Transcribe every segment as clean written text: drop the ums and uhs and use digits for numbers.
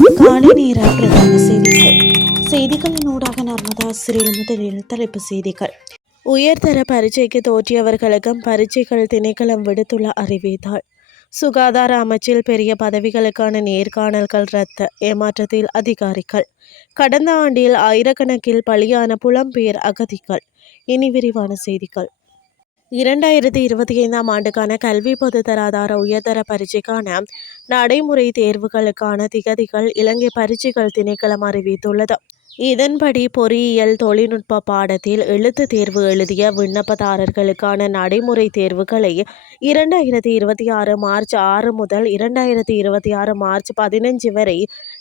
காலை நேர பிரதான செய்திகள். செய்திகளின் ஊடாக நர்மதா சிறில் முதலில் தலைப்பு செய்திகள். உயர்தர பரீட்சைக்கு தோற்றியவர்களுக்கும் பரீட்சைகள் திணைக்களம் விடுத்துள்ள அறிவித்தாள். சுகாதார அமைச்சில் பெரிய பதவிகளுக்கான நேர்காணல்கள் ரத்து, ஏமாற்றத்தில் அதிகாரிகள். கடந்த ஆண்டில் ஆயிரக்கணக்கில் பலியான புலம்பெயர் அகதிகள். இனி விரிவான செய்திகள். 2025 ஆண்டுக்கான கல்வி பொதுத்தராதார உயர்தர பரீட்சைக்கான நடைமுறை தேர்வுகளுக்கான திகதிகள் இலங்கை பரீட்சைகள் திணைக்களம் அறிவித்துள்ளது. இதன்படி பொறியியல் தொழில்நுட்ப பாடத்தில் எழுத்து தேர்வு எழுதிய விண்ணப்பதாரர்களுக்கான நடைமுறை தேர்வுகளை 2026 மார்ச் 6 முதல் 2026 மார்ச் 15 வரை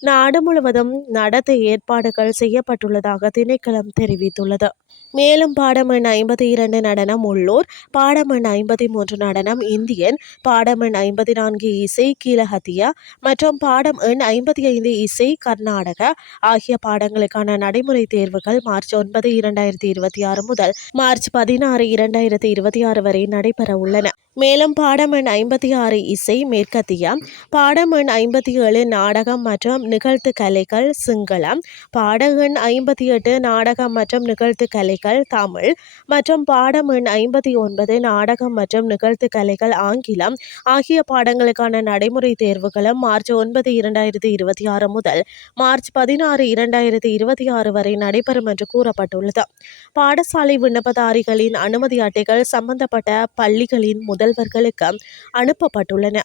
நாடு முழுவதும் நடத்த ஏற்பாடுகள் செய்யப்பட்டுள்ளதாக திணைக்களம் தெரிவித்துள்ளது. மேலும் பாடம் எண் 52 நடனம் உள்ளூர், பாடம் எண் 53 நடனம் இந்தியன், பாடம் எண் 54 இசை கீழஹத்தியா மற்றும் பாடம் எண் 55 இசை கர்நாடக ஆகிய பாடங்களுக்கான நடைமுறை தேர்வுகள் மார்ச் 9, 2026 முதல் மார்ச் 16, 2026 வரை நடைபெற உள்ளன. மேலும் பாடம் எண் 56 இசை மேற்கத்தியா, பாடம் எண் 57 நாடகம் மற்றும் நிகழ்த்து கலைகள் சிங்களம், பாடம் எண் 58 நாடகம் மற்றும் நிகழ்த்து கலைகள் தமிழ் மற்றும் பாடம் எண் 59 நாடகம் மற்றும் நிகழ்த்து கலைகள் ஆங்கிலம் ஆகிய பாடங்களுக்கான நடைமுறை தேர்வுகளும் மார்ச் 9, 2026 முதல் மார்ச் 16, 2026 வரை நடைபெறும் என்று கூறப்பட்டுள்ளது. பாடசாலை விண்ணப்பதாரிகளின் அனுமதி அட்டைகள் சம்பந்தப்பட்ட பள்ளிகளின் முதல்வர்களுக்கு அனுப்பப்பட்டுள்ளன.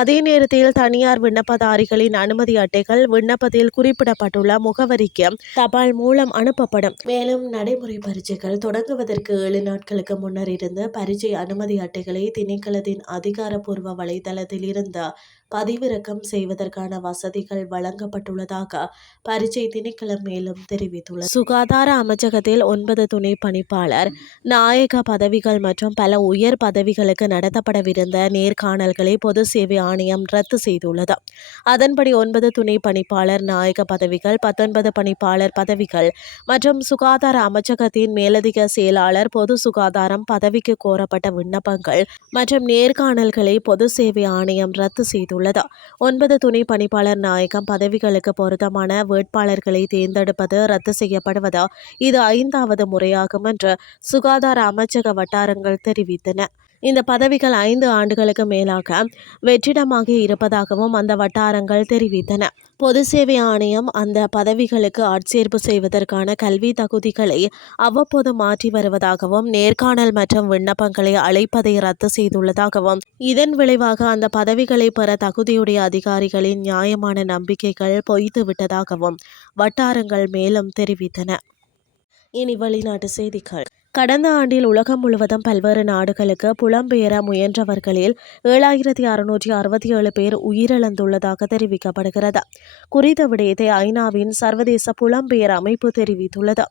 அதே நேரத்தில் தனியார் விண்ணப்பதாரிகளின் அனுமதி அட்டைகள் விண்ணப்பத்தில் குறிப்பிடப்பட்டுள்ள முகவரிக்கு தபால் மூலம் அனுப்பப்படும். மேலும் நடைமுறை பரீட்சைகள் தொடங்குவதற்கு 7 நாட்களுக்கு முன்னர் இருந்து பரீட்சை அனுமதி அட்டைகளை திணைக்களத்தின் அதிகாரப்பூர்வ வலைதளத்தில் இருந்து பதிவிறக்கம் செய்வதற்கான வசதிகள் வழங்கப்பட்டுள்ளதாக பரீட்சை திணைக்களம் மேலும் தெரிவித்துள்ளது. சுகாதார அமைச்சகத்தில் 9 துணை பணிப்பாளர் நாயக பதவிகள் மற்றும் பல உயர் பதவிகளுக்கு நடத்தப்படவிருந்த நேர்காணல்களை பொது சேவை ஆணையம் ரத்து செய்துள்ளது. அதன்படி 9 துணை பணிப்பாளர் நாயக பதவிகள், 19 பணிப்பாளர் பதவிகள் மற்றும் சுகாதார அமைச்சகத்தின் மேலதிக செயலாளர் பொது சுகாதாரம் பதவிக்கு கோரப்பட்ட விண்ணப்பங்கள் மற்றும் நேர்காணல்களை பொது சேவை ஆணையம் ரத்து செய்துள்ளது. 9 துணை பணிப்பாளர் நாயகம் பதவிகளுக்கு பொருத்தமான வேட்பாளர்களை தேர்ந்தெடுப்பது ரத்து செய்யப்படுவது இது 5வது முறையாகும் என்று சுகாதார அமைச்சக வட்டாரங்கள் தெரிவித்தன. இந்த பதவிகள் 5 ஆண்டுகளுக்கு மேலாக வெற்றிடமாகி இருப்பதாகவும் அந்த வட்டாரங்கள் தெரிவித்தன. பொது சேவை ஆணையம் அந்த பதவிகளுக்கு ஆட்சேர்ப்பு செய்வதற்கான கல்வி தகுதிகளை அவ்வப்போது மாற்றி வருவதாகவும் நேர்காணல் மற்றும் விண்ணப்பங்களை அழைப்பதை ரத்து செய்துள்ளதாகவும் இதன் விளைவாக அந்த பதவிகளை பெற தகுதியுடைய அதிகாரிகளின் நியாயமான நம்பிக்கைகள் பொய்த்து விட்டதாகவும் வட்டாரங்கள் மேலும் தெரிவித்தன. இனி வெளிநாட்டு செய்திகள். கடந்த ஆண்டில் உலகம் முழுவதும் பல்வேறு நாடுகளுக்கு புலம்பெயர முயன்றவர்களில் 7667 பேர் உயிரிழந்துள்ளதாக தெரிவிக்கப்படுகிறது. குறித்த விடயத்தை ஐநாவின் சர்வதேச புலம்பெயர் அமைப்பு தெரிவித்துள்ளது.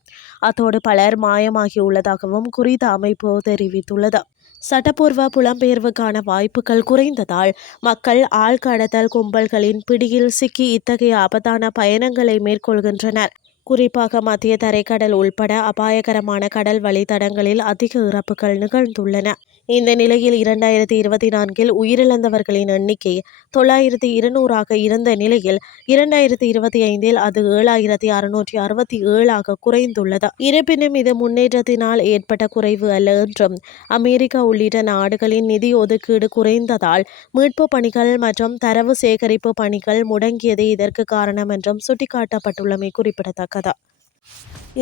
அத்தோடு பலர் மாயமாகியுள்ளதாகவும் குறித்த அமைப்பு தெரிவித்துள்ளது. சட்டப்பூர்வ புலம்பெயர்வுக்கான வாய்ப்புகள் குறைந்ததால் மக்கள் ஆழ்கடத்தல் கும்பல்களின் பிடியில் சிக்கி இத்தகைய ஆபத்தான பயணங்களை மேற்கொள்கின்றனர். குறிப்பாக மத்திய தரைக்கடல் உள்பட அபாயகரமான கடல் வழித்தடங்களில் அதிக இறப்புகள் நிகழ்ந்துள்ளன. இந்த நிலையில் 2024 உயிரிழந்தவர்களின் எண்ணிக்கை 9200 இருந்த நிலையில் 2025 அது 7667 குறைந்துள்ளது. இருப்பினும் இது முன்னேற்றத்தினால் ஏற்பட்ட குறைவு அல்ல என்றும் அமெரிக்கா உள்ளிட்ட நாடுகளின் நிதி ஒதுக்கீடு குறைந்ததால் மீட்பு பணிகள் மற்றும் தரவு சேகரிப்பு பணிகள் முடங்கியதே இதற்கு காரணம் என்றும் சுட்டிக்காட்டப்பட்டுள்ளமை குறிப்பிடத்தக்கது.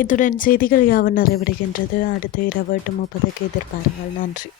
இத்துடன் செய்திகள் யாவும் நிறைவடைகின்றது. அடுத்த இரவு 8:30 எதிர்பாருங்கள். நன்றி.